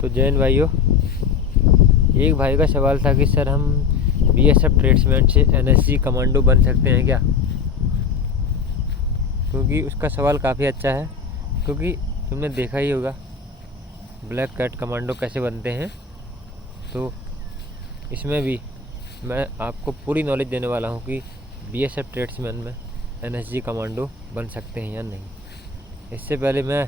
तो जैन भाइयों, एक भाई का सवाल था कि सर हम बीएसएफ ट्रेड्समैन से एनएसजी कमांडो बन सकते हैं क्या। क्योंकि उसका सवाल काफ़ी अच्छा है, क्योंकि तुमने देखा ही होगा ब्लैक कैट कमांडो कैसे बनते हैं। तो इसमें भी मैं आपको पूरी नॉलेज देने वाला हूँ कि बीएसएफ ट्रेड्समैन में एनएसजी कमांडो बन सकते हैं या नहीं। इससे पहले मैं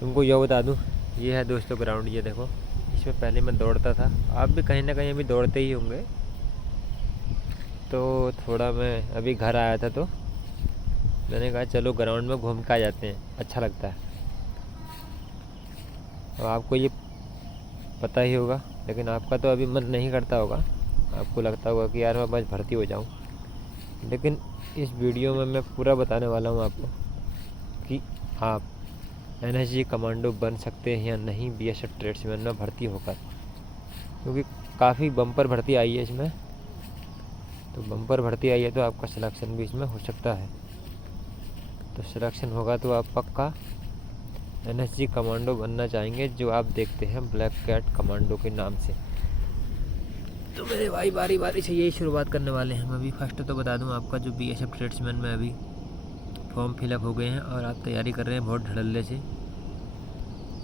तुमको यह बता दूँ, ये है दोस्तों ग्राउंड, ये देखो। इसमें पहले मैं दौड़ता था, आप भी कहीं ना कहीं अभी दौड़ते ही होंगे। तो थोड़ा मैं अभी घर आया था तो मैंने कहा चलो ग्राउंड में घूम के आ जाते हैं, अच्छा लगता है। और आपको ये पता ही होगा, लेकिन आपका तो अभी मन नहीं करता होगा, आपको लगता होगा कि यार मैं बस भर्ती हो जाऊं। लेकिन इस वीडियो में मैं पूरा बताने वाला हूं आपको कि आप एनएसजी कमांडो बन सकते हैं या नहीं बीएसएफ ट्रेड्समैन में भर्ती होकर। क्योंकि काफ़ी बम्पर भर्ती आई है इसमें, तो बम्पर भर्ती आई है तो आपका सिलेक्शन भी इसमें हो सकता है। तो सिलेक्शन होगा तो आप पक्का एनएसजी कमांडो बनना चाहेंगे, जो आप देखते हैं ब्लैक कैट कमांडो के नाम से। तो मेरे भाई बारी बारी से यही शुरुआत करने वाले हैं हम। अभी फर्स्ट तो बता दूं आपका, जो बीएसएफ ट्रेड्समैन में अभी फॉर्म फिलअप हो गए हैं और आप तैयारी कर रहे हैं बहुत धड़ल्ले से,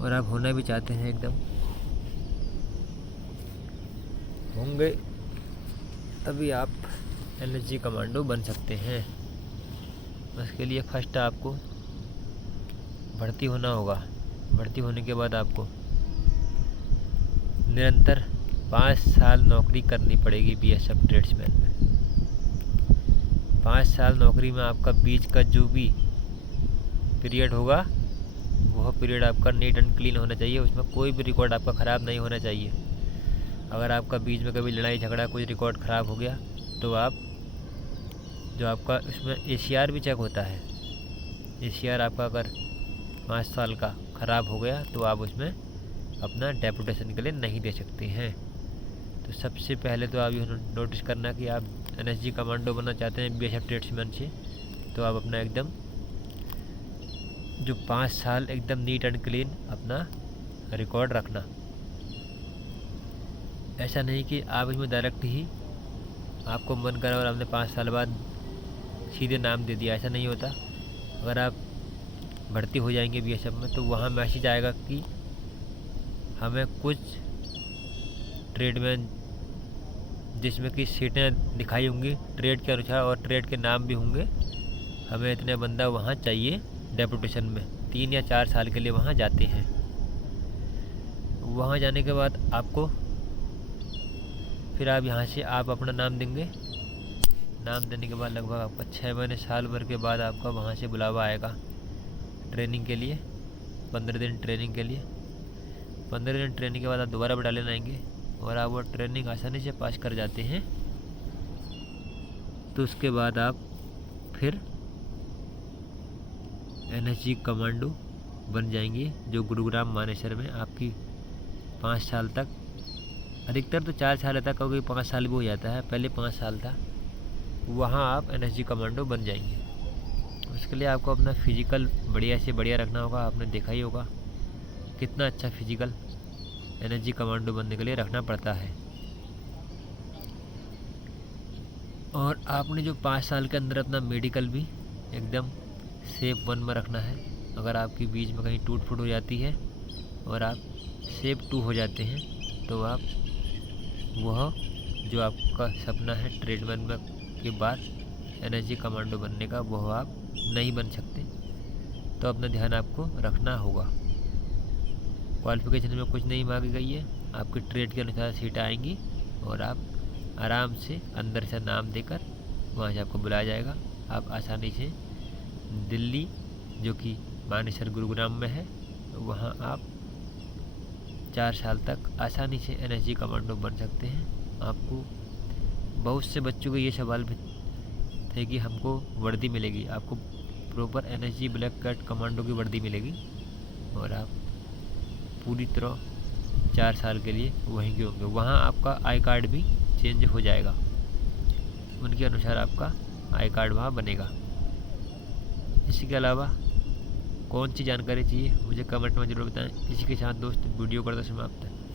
और आप होना भी चाहते हैं एकदम होंगे, तभी आप एनएसजी कमांडो बन सकते हैं। उसके लिए फर्स्ट आपको भर्ती होना होगा। भर्ती होने के बाद आपको निरंतर 5 साल नौकरी करनी पड़ेगी बीएसएफ ट्रेड्समैन में। 5 साल नौकरी में आपका बीच का जो भी पीरियड होगा, वह पीरियड आपका नीट एंड क्लीन होना चाहिए। उसमें कोई भी रिकॉर्ड आपका ख़राब नहीं होना चाहिए। अगर आपका बीच में कभी लड़ाई झगड़ा कोई रिकॉर्ड ख़राब हो गया तो आप जो आपका उसमें एसीआर भी चेक होता है। एसीआर आपका अगर 5 साल का ख़राब हो गया तो आप उसमें अपना डेपुटेशन के लिए नहीं दे सकते हैं। तो सबसे पहले तो आप ये नोटिस करना कि आप एनएसजी कमांडो बनना चाहते हैं बीएसएफ ट्रेड्समैन से, तो आप अपना एकदम जो 5 साल एकदम नीट एंड क्लीन अपना रिकॉर्ड रखना। ऐसा नहीं कि आप इसमें डायरेक्ट ही आपको मन करा और आपने 5 साल बाद सीधे नाम दे दिया, ऐसा नहीं होता। अगर आप भर्ती हो जाएंगे बीएसएफ में तो वहाँ मैसेज आएगा कि हमें कुछ ट्रेड में जिसमें कि सीटें दिखाई होंगी ट्रेड के अनुसार और ट्रेड के नाम भी होंगे, हमें इतने बंदा वहाँ चाहिए डेपुटेशन में। 3 या 4 साल के लिए वहाँ जाते हैं। वहाँ जाने के बाद आपको फिर आप यहाँ से आप अपना नाम देंगे। नाम देने के बाद लगभग आपका 6 महीने साल भर के बाद आपका वहाँ से बुलावा आएगा ट्रेनिंग के लिए, 15 दिन ट्रेनिंग के लिए। 15 दिन ट्रेनिंग के बाद आप दोबारा बटालियन आएंगे और आप वो ट्रेनिंग आसानी से पास कर जाते हैं। तो उसके बाद आप फिर एनएसजी कमांडो बन जाएंगे, जो गुरुग्राम मानेसर में आपकी 5 साल तक, अधिकतर तो 4 साल तक, क्योंकि 5 साल भी हो जाता है, पहले 5 साल था, वहाँ आप एनएसजी कमांडो बन जाएंगे। उसके लिए आपको अपना फिजिकल बढ़िया से बढ़िया रखना होगा। आपने देखा ही होगा कितना अच्छा फिजिकल एनएसजी कमांडो बनने के लिए रखना पड़ता है। और आपने जो 5 साल के अंदर अपना मेडिकल भी एकदम सेफ 1 में रखना है। अगर आपकी बीच में कहीं टूट फूट हो जाती है और आप सेफ 2 हो जाते हैं तो आप वह जो आपका सपना है ट्रेडमैन में के बाद एनएसजी कमांडो बनने का, वह आप नहीं बन सकते। तो अपना ध्यान आपको रखना होगा। क्वालिफिकेशन में कुछ नहीं मांगी गई है, आपके ट्रेड के अनुसार सीटें आएंगी और आप आराम से अंदर से नाम देकर वहाँ से आपको बुलाया जाएगा। आप आसानी से दिल्ली, जो कि मानेसर गुरुग्राम में है, वहाँ आप 4 साल तक आसानी से एनएसजी कमांडो बन सकते हैं। आपको बहुत से बच्चों को ये सवाल भी थे कि हमको वर्दी मिलेगी। आपको proper NSG black cat commando की वर्दी मिलेगी और आप पूरी तरह 4 साल के लिए वहीं के होंगे। वहाँ आपका आई कार्ड भी चेंज हो जाएगा, उनके अनुसार आपका आई कार्ड वहाँ बनेगा। इसी के अलावा कौन सी जानकारी चाहिए मुझे कमेंट में ज़रूर बताएं। इसी के साथ दोस्त वीडियो करता समाप्त है।